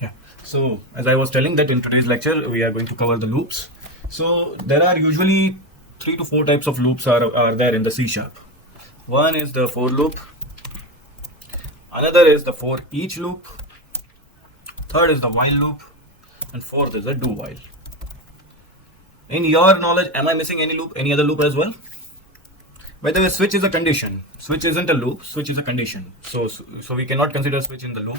Yeah. So as I was telling that in today's lecture we are going to cover the loops. So there are usually 3 to 4 types of loops are there in the C sharp. One is the for loop, another is the for each loop, third is the while loop, and fourth is the do while. In your knowledge, am I missing any loop, any other loop as well? By the way, switch is a condition. Switch isn't a loop. Switch is a condition. So we cannot consider switch in the loop.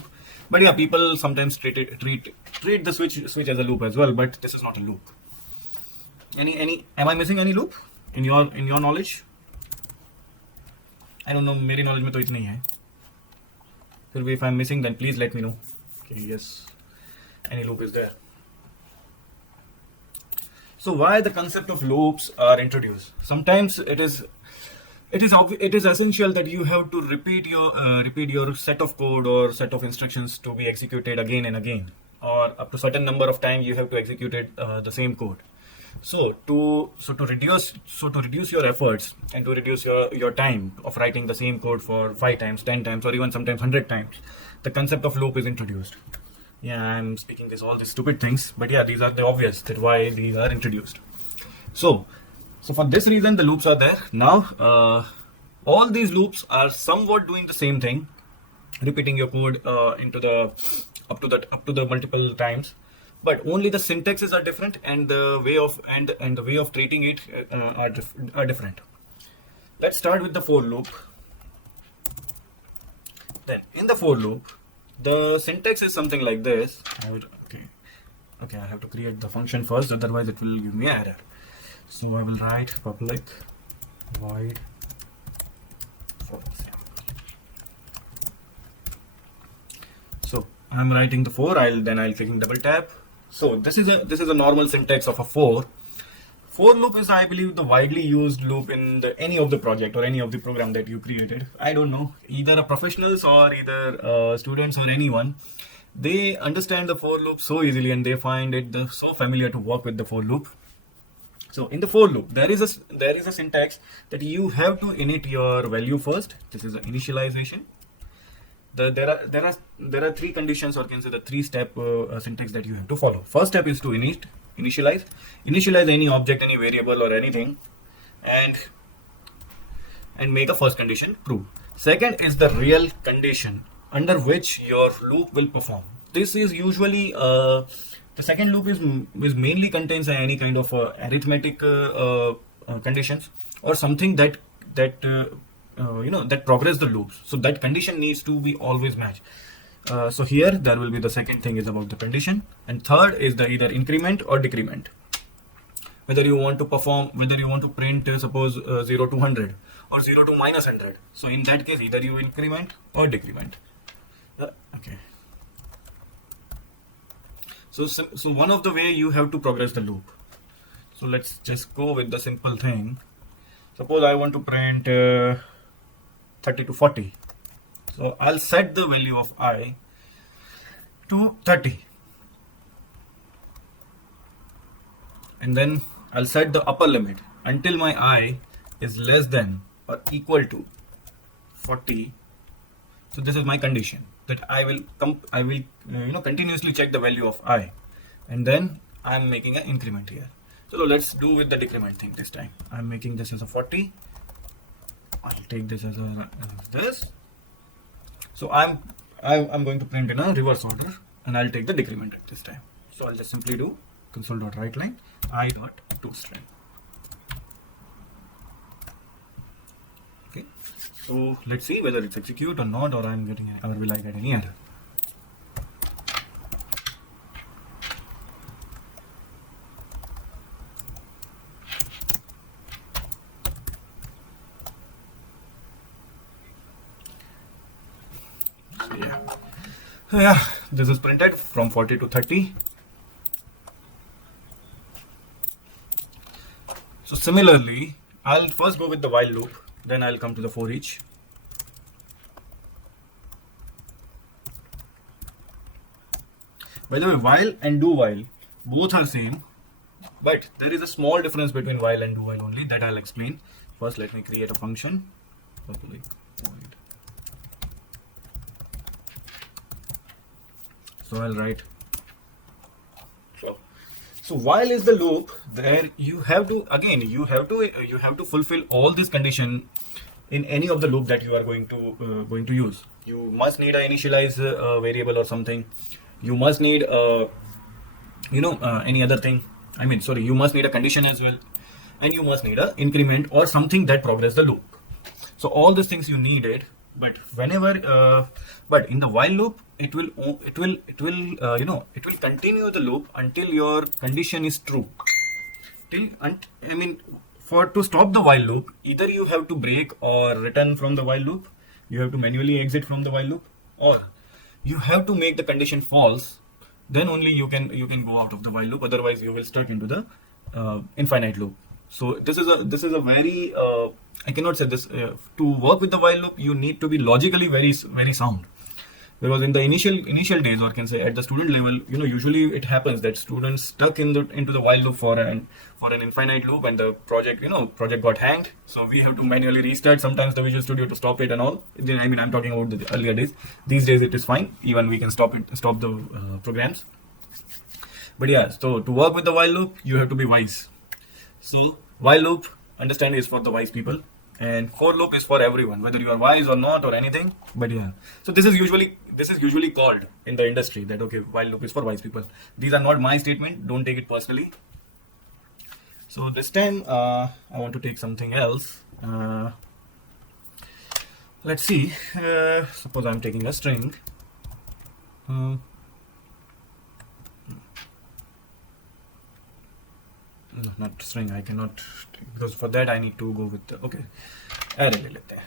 But yeah, people sometimes treat the switch as a loop as well. But this is not a loop. Any? Am I missing any loop in your knowledge? I don't know. मेरी knowledge में तो इतनी है. फिर भी if I'm missing, then please let me know. Okay, yes, any loop is there. So why the concept of loops are introduced? Sometimes it is essential that you have to repeat your set of code or set of instructions to be executed again and again, or up to certain number of times you have to execute it, the same code. To reduce your efforts and to reduce your time of writing the same code for 5 times, 10 times, or even sometimes 100 times, the concept of loop is introduced. Yeah, I'm speaking all these stupid things, but yeah, these are the obvious that why these are introduced. So for this reason, the loops are there. Now, all these loops are somewhat doing the same thing, repeating your code up to the multiple times, but only the syntaxes are different and the way of treating it are different. Let's start with the for loop. Then in the for loop, the syntax is something like this. Okay, I have to create the function first, otherwise it will give me an error. So I will write public void for example. So I'm writing the for. I'll clicking double tap. So this is a normal syntax of a for. For loop is, I believe, the widely used loop in any of the project or any of the program that you created. I don't know, either professionals or either students or anyone. They understand the for loop so easily and they find it so familiar to work with the for loop. So in the for loop, there is a syntax that you have to init your value first. This is the initialization. There are 3 conditions, or can say the 3-step syntax that you have to follow. First step is to initialize any object, any variable or anything, and make a first condition true. Second is the real condition under which your loop will perform. This is usually the second loop is mainly contains any kind of arithmetic conditions or something that progress the loops. So that condition needs to be always matched. So here there will be the second thing is about the condition, and third is the either increment or decrement. Whether you want to print suppose 0 to 100 or 0 to minus 100. So in that case, either you increment or decrement. Okay. So one of the way you have to progress the loop. So let's just go with the simple thing. Suppose I want to print 30 to 40. So I'll set the value of I to 30. And then I'll set the upper limit until my I is less than or equal to 40. So this is my condition that I will continuously check the value of I, and then I'm making an increment here. So let's do with the decrement thing this time. I'm making this as a 40. I'll take this as this. So I'm going to print in a reverse order, and I'll take the decrement at this time. So I'll just simply do console.writeLine I.toString. Okay. So let's see whether it's execute or not, or will I get any error. Yeah, this is printed from 40 to 30. So similarly, I'll first go with the while loop, then I'll come to the for each. By the way, while and do while both are same, but there is a small difference between while and do while only, that I'll explain. First, let me create a function. Public void. So I'll write. So while is the loop there, you have to again you have to fulfill all this condition in any of the loop that you are going to use. You must need a initialize variable or something. You must need any other thing. I mean, sorry, you must need a condition as well, and you must need a increment or something that progress the loop. So all these things you need it, but but in the while loop, it will continue the loop until your condition is true. For to stop the while loop, either you have to break or return from the while loop, you have to manually exit from the while loop, or you have to make the condition false. Then only you can go out of the while loop. Otherwise, you will stuck into the infinite loop. So this is a very I cannot say this to work with the while loop. You need to be logically very sound, because in the initial days, or can say at the student level, usually it happens that students stuck into the while loop for an infinite loop, and the project got hanged. So we have to manually restart sometimes the Visual Studio to stop it and all. I mean, I'm talking about the earlier days. These days it is fine. Even we can stop the programs. But yeah, so to work with the while loop, you have to be wise. So while loop, understand, is for the wise people, and for loop is for everyone, whether you are wise or not or anything. But yeah, so this is usually called in the industry that okay, while loop is for wise people. These are not my statement. Don't take it personally. So this time I want to take something else. Let's see. Suppose I'm taking a string. No, not string. I cannot, because for that I need to go with the array ले लेते हैं.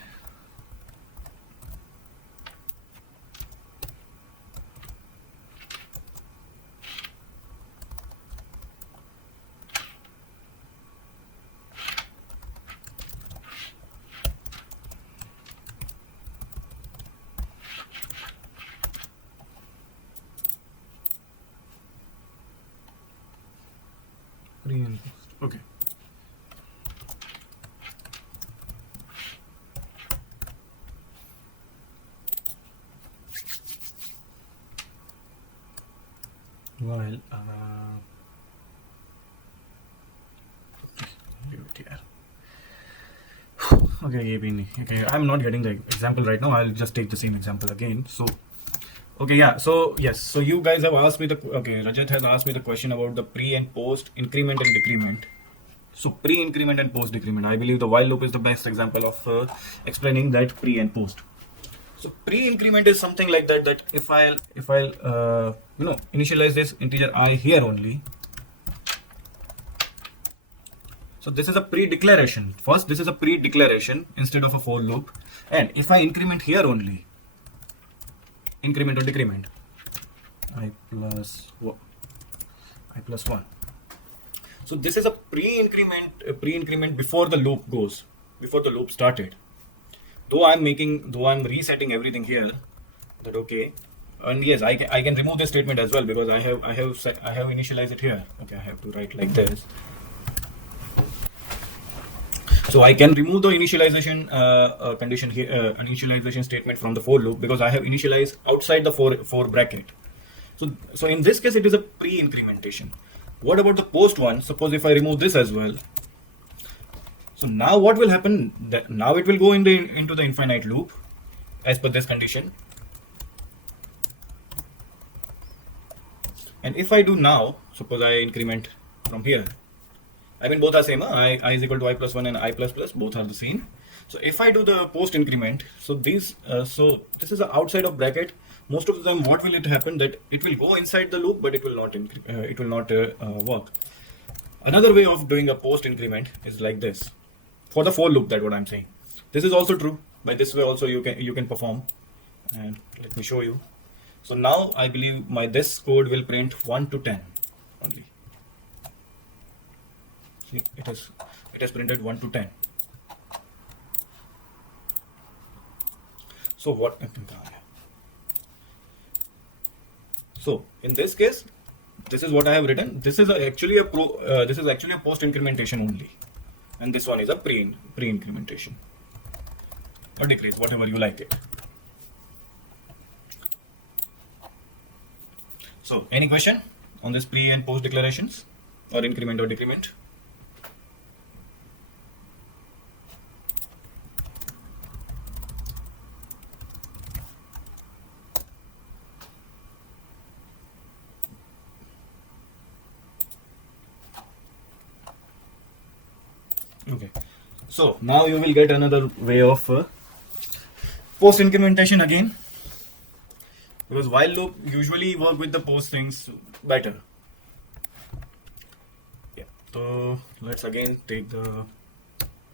Pre and post. Okay. While leave it here. Okay, I'm not getting the example right now. I'll just take the same example again. So okay, yeah. So yes, so you guys have asked me Rajat has asked me the question about the pre and post increment and decrement. So pre-increment and post-decrement. I believe the while loop is the best example of explaining that pre and post. So pre-increment is something like that. That if I'll initialize this integer I here only. So this is a pre-declaration. First, this is a pre-declaration instead of a for loop. And if I increment here only, increment or decrement, I plus 1. So this is a pre-increment before the loop started. Though I'm resetting everything here, that okay, and yes, I can remove this statement as well, because I have initialized it here. Okay, I have to write like this. So I can remove the initialization condition here, initialization statement from the for loop, because I have initialized outside the for bracket. So in this case, it is a pre-incrementation. What about the post one? Suppose if I remove this as well. So now what will happen? Now it will go into the infinite loop as per this condition. And if I do now, suppose I increment from here. I mean, both are same. I is equal to I plus 1 and I plus plus, both are the same. So if I do the post increment, so this is the outside of bracket. Most of the time, what will it happen? That it will go inside the loop, but it will not work. Another way of doing a post increment is like this. For the for loop, that's what I'm saying. This is also true. By this way also you can perform. And let me show you. So now I believe this code will print 1 to 10 only. See, it has printed 1 to 10. So what? So in this case, this is what I have written. This is actually a post incrementation only, and this one is a pre incrementation or decrease, whatever you like it. So any question on this pre and post declarations or increment or decrement? Okay, so now you will get another way of post incrementation again, because while loop usually work with the post things better. Yeah, so let's again take the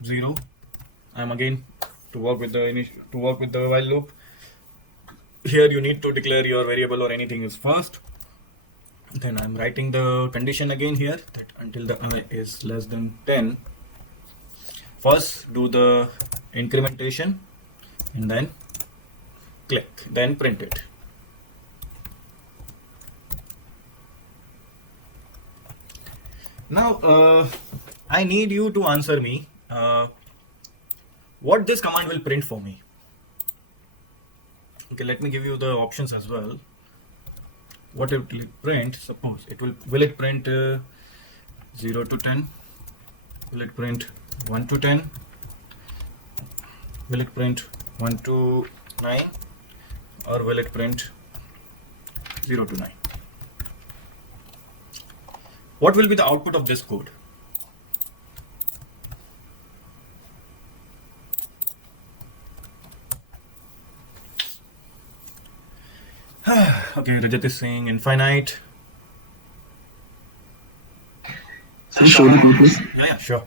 0. I'm again to work with the while loop. Here you need to declare your variable or anything is first. Then I'm writing the condition again here, that until the I is less than 10. First do the incrementation and then click, then print it. Now I need you to answer me what this command will print for me. Okay, let me give you the options as well. What it will print? Suppose it will it print 0 to 10? Will it print 1 to 10? Will it print 1 to 9? Or will it print 0 to 9? What will be the output of this code? Okay, Rajat is saying infinite. So show the code, please. Yeah, sure.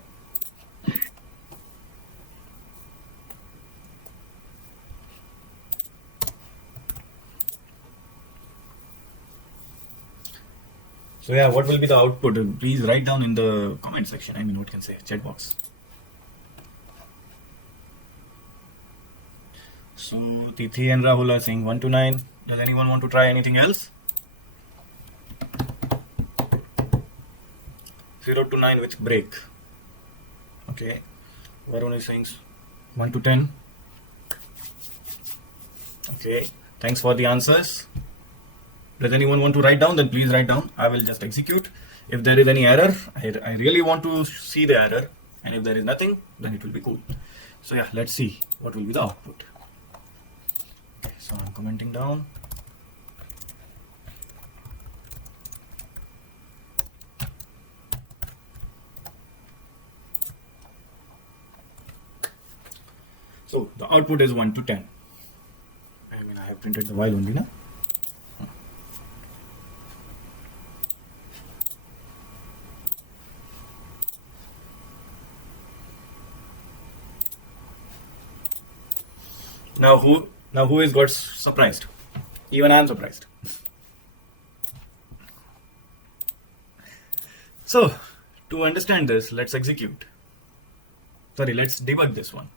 So yeah, what will be the output? Please write down in the comment section. I mean, what can say? Chat box. So Tithi and Rahul are saying 1 to 9. Does anyone want to try anything else? 0 to 9 with break. Okay. Varun is saying 1 to 10. Okay. Thanks for the answers. Does anyone want to write down? Then please write down. I will just execute. If there is any error, I really want to see the error. And if there is nothing, then it will be cool. So yeah, let's see what will be the output. Okay, so I'm commenting down. So the output is 1 to 10. I mean, I have printed the while only, na? Now who is got surprised? Even I am surprised. So to understand this, let's execute. Sorry, let's debug this one.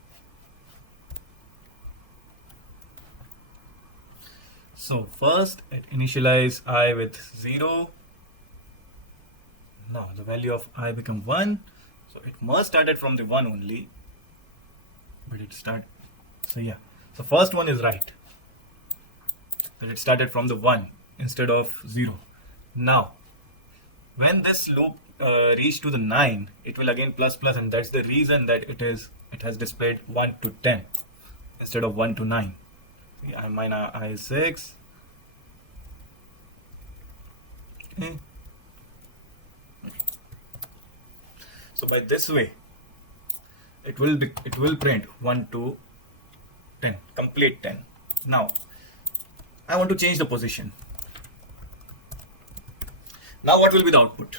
So first initialize I with 0. Now the value of I become 1. So it must started from the 1 only. But it start. So yeah. So first one is right. That it started from the 1 instead of 0. Now when this loop reach to the 9, it will again plus plus, and that's the reason that it has displayed 1 to 10 instead of 1 to 9. Yeah, mine I is 6. Okay. So by this way, it will print 1 to 10, complete 10. Now I want to change the position. Now what will be the output?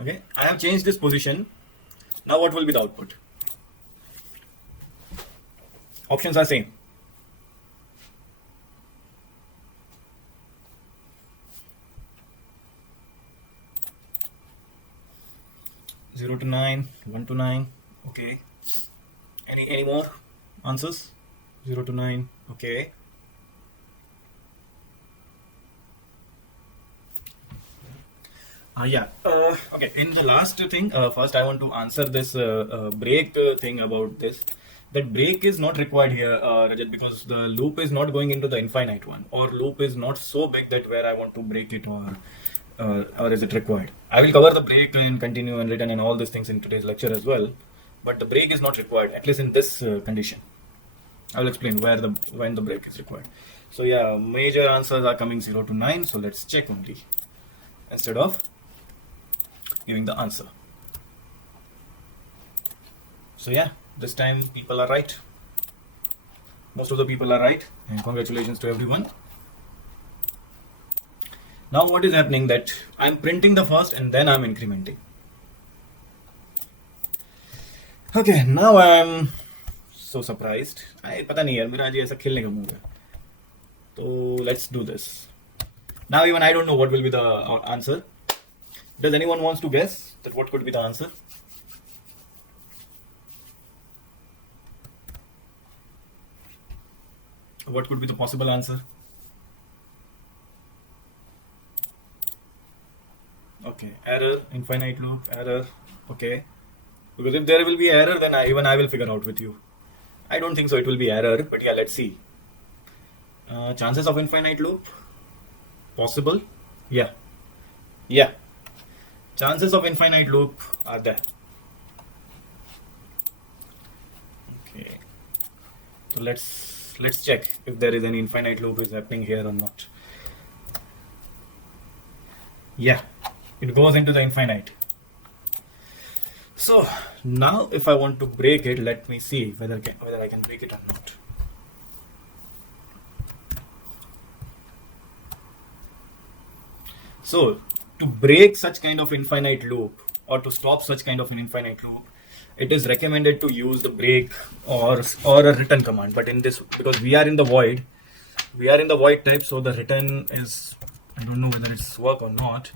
Okay, I have changed this position. Now what will be the output? Options are same. Zero to 9, 1 to 9. Okay. Any more answers? 0 to 9. Okay. Yeah. Okay. In the last thing, first I want to answer this break thing about this. that break is not required here, Rajat, because the loop is not going into the infinite one, or loop is not so big that where I want to break it, or is it required? I will cover the break and continue and return and all these things in today's lecture as well, but the break is not required, at least in this condition. I will explain when the break is required. So yeah, major answers are coming 0 to 9. So let's check only instead of giving the answer. So yeah, this time people are right. Most of the people are right, and congratulations to everyone. Now what is happening that I'm printing the first and then I'm incrementing. Okay, now I'm so surprised. I पता नहीं यार मेरा आज ऐसा खेलने का mood है. So let's do this. Now even I don't know what will be the answer. Does anyone wants to guess that what could be the answer? What could be the possible answer? Okay, error, infinite loop, error. Okay, because if there will be error, then even I will figure out with you. I don't think so. It will be error, but yeah, let's see. Chances of infinite loop, possible. Yeah, yeah. Chances of infinite loop are there. Okay, so let's check if there is any infinite loop is happening here or not. Yeah, it goes into the infinite. So now if I want to break it, let me see whether I can break it or not. So to break such kind of infinite loop, or to stop such kind of an infinite loop, it is recommended to use the break or a return command. But in this, because we are in the void type, so the return is, I don't know whether it's work or not.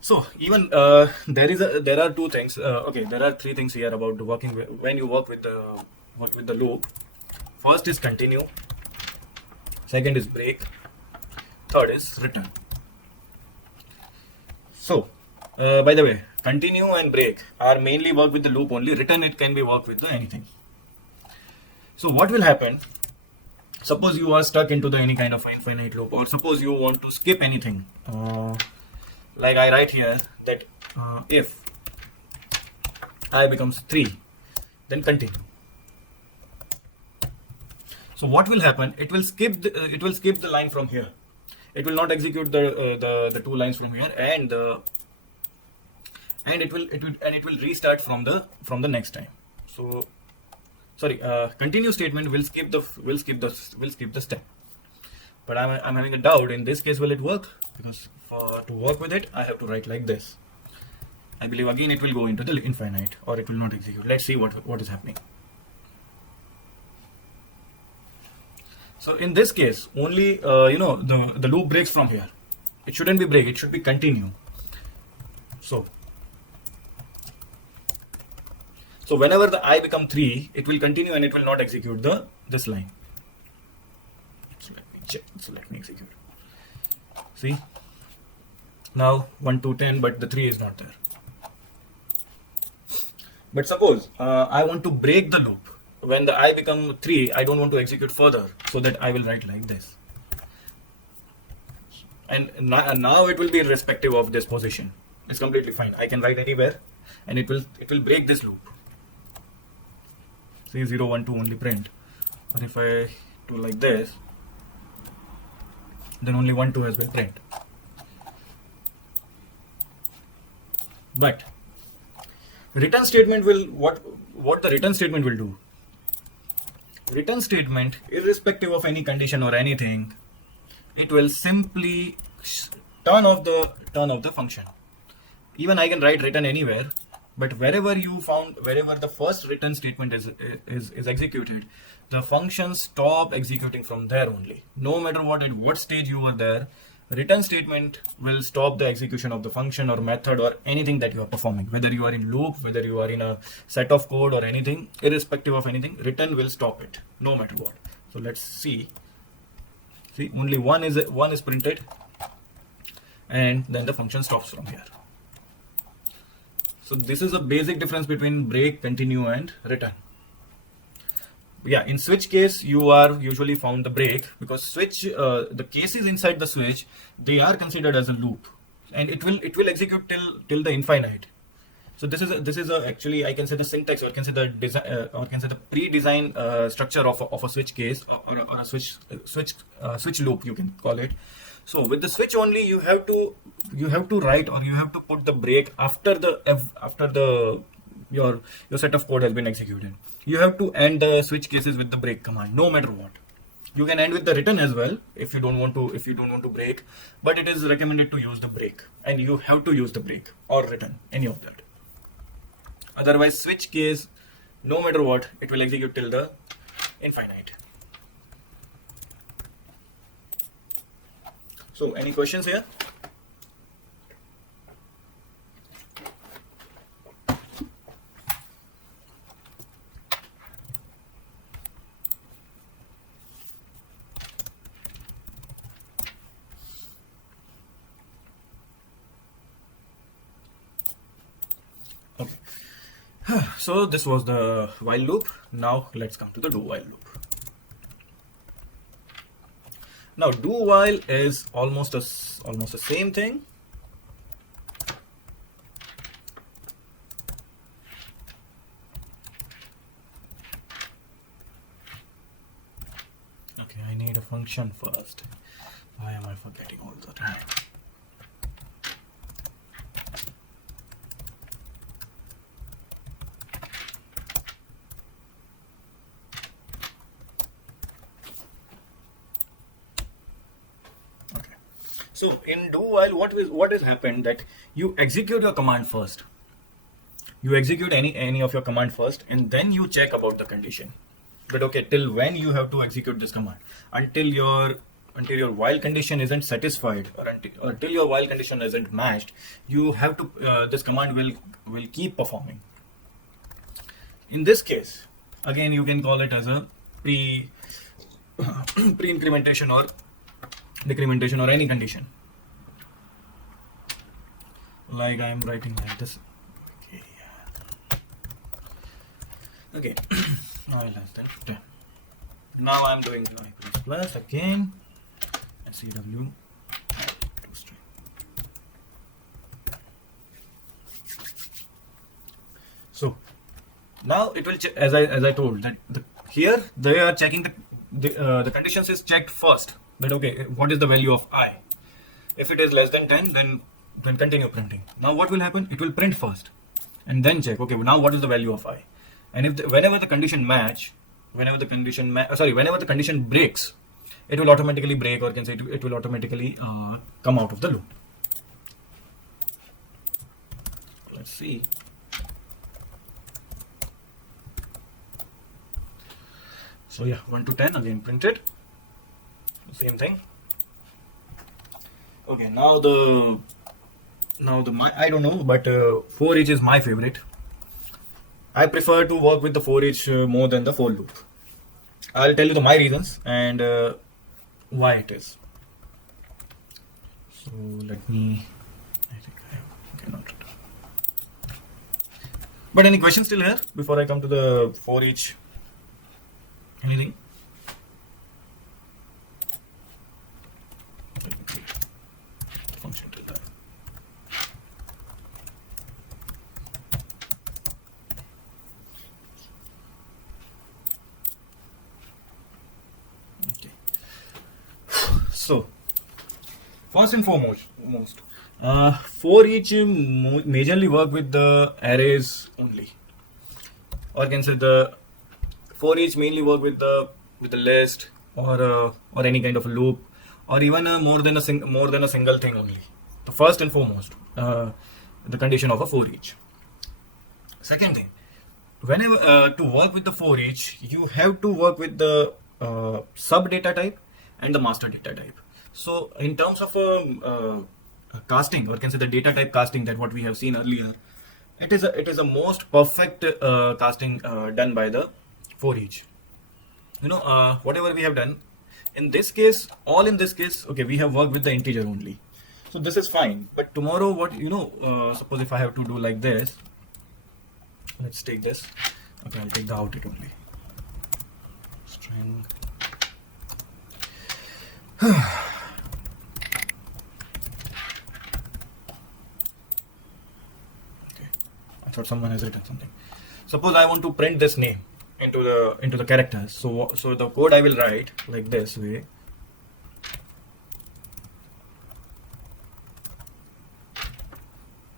So even there are two things. Okay, there are three things here about working when you work with the loop. First is continue. Second is break. Third is return. So by the way, continue and break are mainly work with the loop only. Return, it can be work with the anything. So what will happen? Suppose you are stuck into the any kind of infinite loop, or suppose you want to skip anything. Like I write here that if I becomes 3, then continue. So what will happen? It will skip the line from here. It will not execute the two lines from here, and it will restart from the next time. So sorry, continue statement will skip the step. But I'm having a doubt. In this case, will it work? Because to work with it, I have to write like this. I believe again it will go into the infinite, or it will not execute. Let's see what is happening. So in this case, only the loop breaks from here. It shouldn't be break. It should be continue. So whenever the I become 3, it will continue and it will not execute this line. So let me check. So let me execute. See, now 1 to 10, but the 3 is not there. But suppose I want to break the loop. When the I become 3, I don't want to execute further, so that I will write like this. And now it will be irrespective of this position. It's completely fine. I can write anywhere, and it will break this loop. See, 0, 1, 2 only print. But if I do like this, then only 1, 2 has been print. But return statement will what the return statement will do. Return statement, irrespective of any condition or anything, it will simply turn off the function. Even I can write return anywhere, but wherever the first return statement is executed, the functions stop executing from there only. No matter at what stage you are there, return statement will stop the execution of the function or method or anything that you are performing. Whether you are in loop, whether you are in a set of code or anything, irrespective of anything, return will stop it, no matter what. So let's see. See, only one is printed, and then the function stops from here. So this is a basic difference between break, continue, and return. yeah, in switch case you are usually found the break, because switch, the cases inside the switch, they are considered as a loop, and it will execute till the infinite. So this is actually, I can say, the syntax, or can say the design, or can say the pre-design structure of a switch case, or a switch loop, you can call it. So with the switch only, you have to write, or you have to put the break after the your set of code has been executed. You have to end the switch cases with the break command, no matter what. You can end with the return as well if you don't want to break, but it is recommended to use the break, and you have to use the break or return, any of that. Otherwise, switch case, no matter what, it will execute till the infinite. So, any questions here? Okay. So this was the while loop. Now let's come to the do while loop. Now do while is almost the same thing. Okay, I need a function first. Why am I forgetting all the time? So in do while, what has happened, that you execute your command first. You execute any of your command first, and then you check about the condition. But okay, till when you have to execute this command? Until your while condition isn't satisfied, or until your while condition isn't matched, you have to this command will keep performing. In this case, again, you can call it as a pre-incrementation or decrementation, or any condition, like I am writing like this. Okay. Now less than 10. Now I am doing plus again, SCW string. So now it will as I told that here they are checking the conditions is checked first. That okay, what is the value of I? If it is less than 10, then continue printing. Now what will happen? It will print first, and then check. Okay, now what is the value of I? And if whenever the condition breaks, it will automatically break, or can say it will automatically come out of the loop. Let's see. So yeah, 1 to 10 again printed. Same thing. Okay, now the I don't know, but for each is my favorite. I prefer to work with the for each more than the for loop. I'll tell you my reasons and why it is. So let me. I think I cannot. But any questions still here before I come to the for each? Anything? Function till time. Okay. So, first and foremost, for each majorly work with the arrays only, or can say the for each mainly work with the list, or any kind of a loop, or even more than a single thing only. The first and foremost, the condition of a for each. Second thing, whenever to work with the for each, you have to work with the sub data type and the master data type. So in terms of casting, or can say the data type casting, that what we have seen earlier, it is a most perfect casting done by the for each. Whatever we have done in this case, okay, we have worked with the integer only, so this is fine. But tomorrow, suppose if I have to do like this, let's take this. Okay, I'll take the out it only. I thought someone has written something. Suppose I want to print this name into the characters. So the code I will write like this way.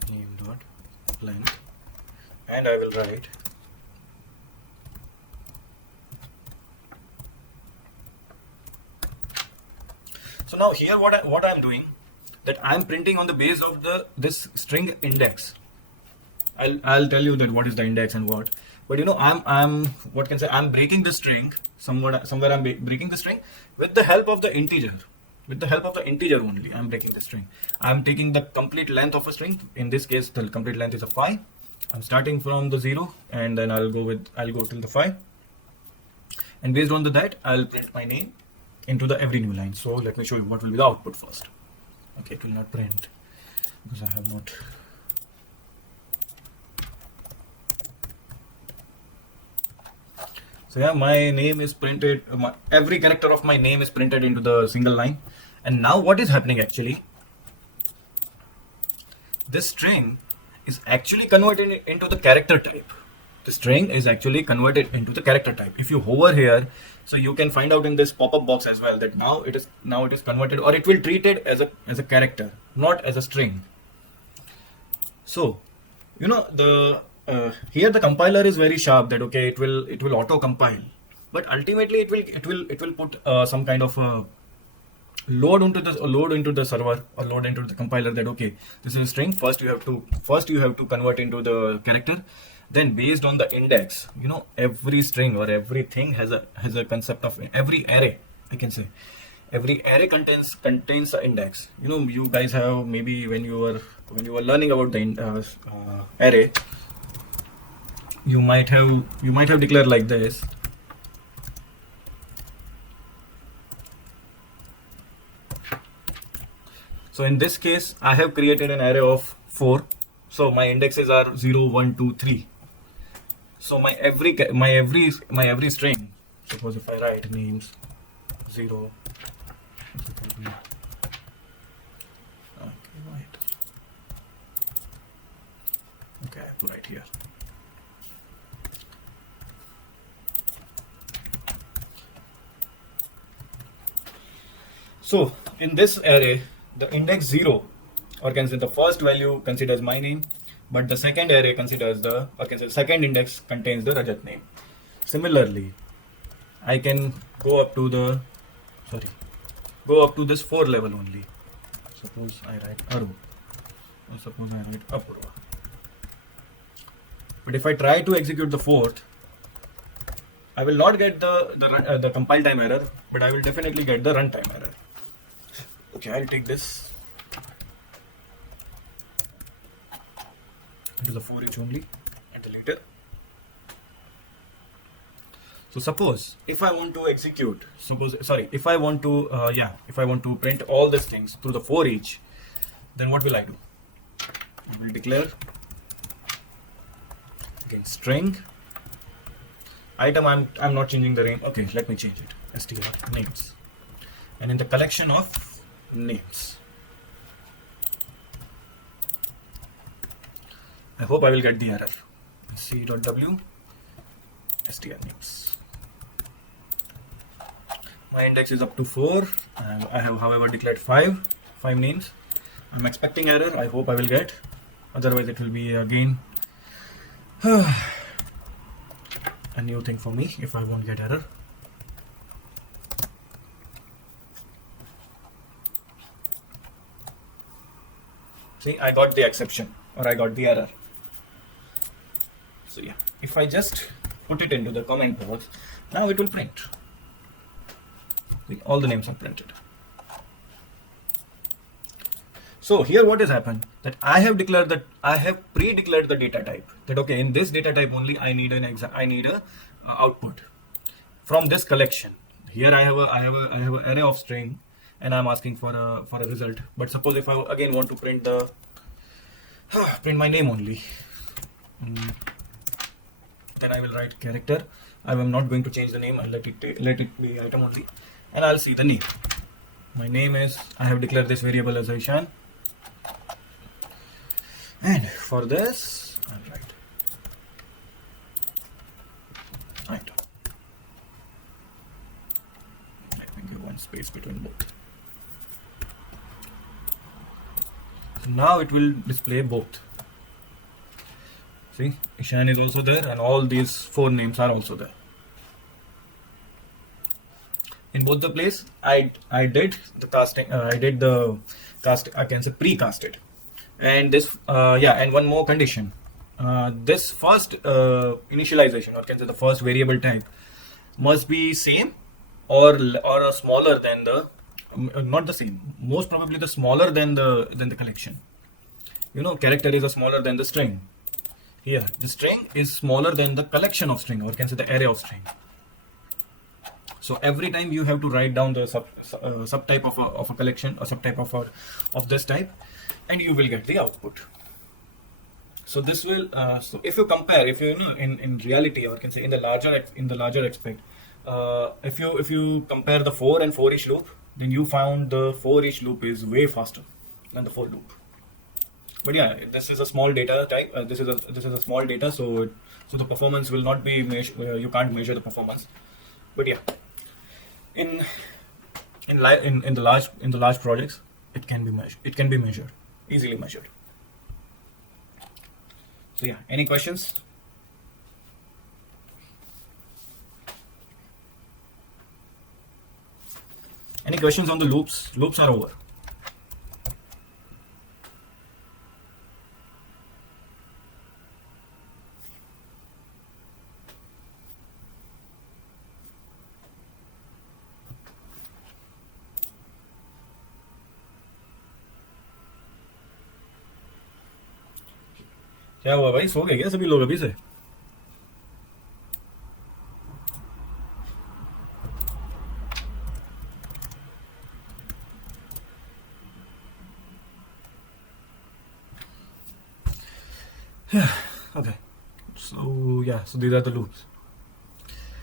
Name dot length, and I will write so now here what I'm doing, that I'm printing on the base of this string index. I'll tell you that what is the index and what, but I'm what can say, I'm breaking the string somewhere I'm breaking the string with the help of the integer. With the help of the integer only, I'm breaking the string. I'm taking the complete length of a string. In this case, the complete length is a 5. I'm starting from the 0, and then I'll go till the 5. And based on that, I'll print my name into the every new line. So let me show you what will be the output first. Okay, it will not print because I have not. So yeah, my name is printed. Every character of my name is printed into the single line. And now what is happening actually? This string is actually converted into the character type. The string is actually converted into the character type. If you hover here, so you can find out in this pop-up box as well that now it is converted, or it will treat it as a character, not as a string. So here the compiler is very sharp, that okay, it will auto compile, but ultimately it will put some kind of load into the server, or load into the compiler, that okay, this is a string. First you have to convert into the character. Then based on the index, every string or everything has a concept of every array. I can say every array contains the index. You guys have, maybe when you were learning about the array, you might have declared like this. So in this case, I have created an array of 4. So my indexes are 0, 1, 2, 3. So my every string, suppose if I write names 0, okay, right. Okay, I have to write here. So in this array, the index 0, or can say the first value considers my name, but the second array considers second index contains the Rajat name. Similarly, I can go up to this 4 level only. Suppose I write Aru, or suppose I write Apurva. But if I try to execute the 4th, I will not get the compile time error, but I will definitely get the runtime error. Okay, I'll take this into the for each only and delete it. So suppose if I want to execute, if I want to print all these things through the for each, then what will I do? I will declare again string item. I'm not changing the name. Okay, let me change it. str names, and in the collection of names, I hope I will get the error. c.w str names. My index is up to 4. I have, however, declared 5 names. I'm expecting error. I hope I will get. Otherwise, it will be again a new thing for me if I won't get error. See, I got the exception, or I got the error. So yeah, if I just put it into the comment box, now it will print. See, all the names are printed. So here what has happened, that I have pre-declared the data type, that okay, in this data type only I need a output from this collection. Here I have an array of string, and I'm asking for a result. But suppose if I again want to print my name only, then I will write character. I am not going to change the name. I'll let it be item only, and I'll see the name. My name is, I have declared this variable as Ishan, and for this I'll write right. Let me give one space between both. So now it will display both. See, Ishan is also there, and all these four names are also there. In both the place, I did the casting. I did the cast. I can say pre-casted, and this and one more condition. This first initialization, or can say the first variable type, must be same or smaller than the not the same. Most probably the smaller than the collection. You know, character is smaller than the string. Here, the string is smaller than the collection of string, or can say the array of string. So every time you have to write down the subtype of a collection, or subtype of this type, and you will get the output. So this will so if you compare, if you know in reality, or can say in the larger aspect, if you compare the for and for each loop, then you found the for each loop is way faster than the for loop. But yeah, this is a small data type. This is a small data, so the performance will not be you can't measure the performance. But yeah, in the large projects, it can be measured. It can be measured, easily measured. So yeah, any questions? Any questions on the loops? Loops are over. क्या हुआ भाई, सो गए क्या सभी लोग अभी से? Okay, so yeah, so these are the loops.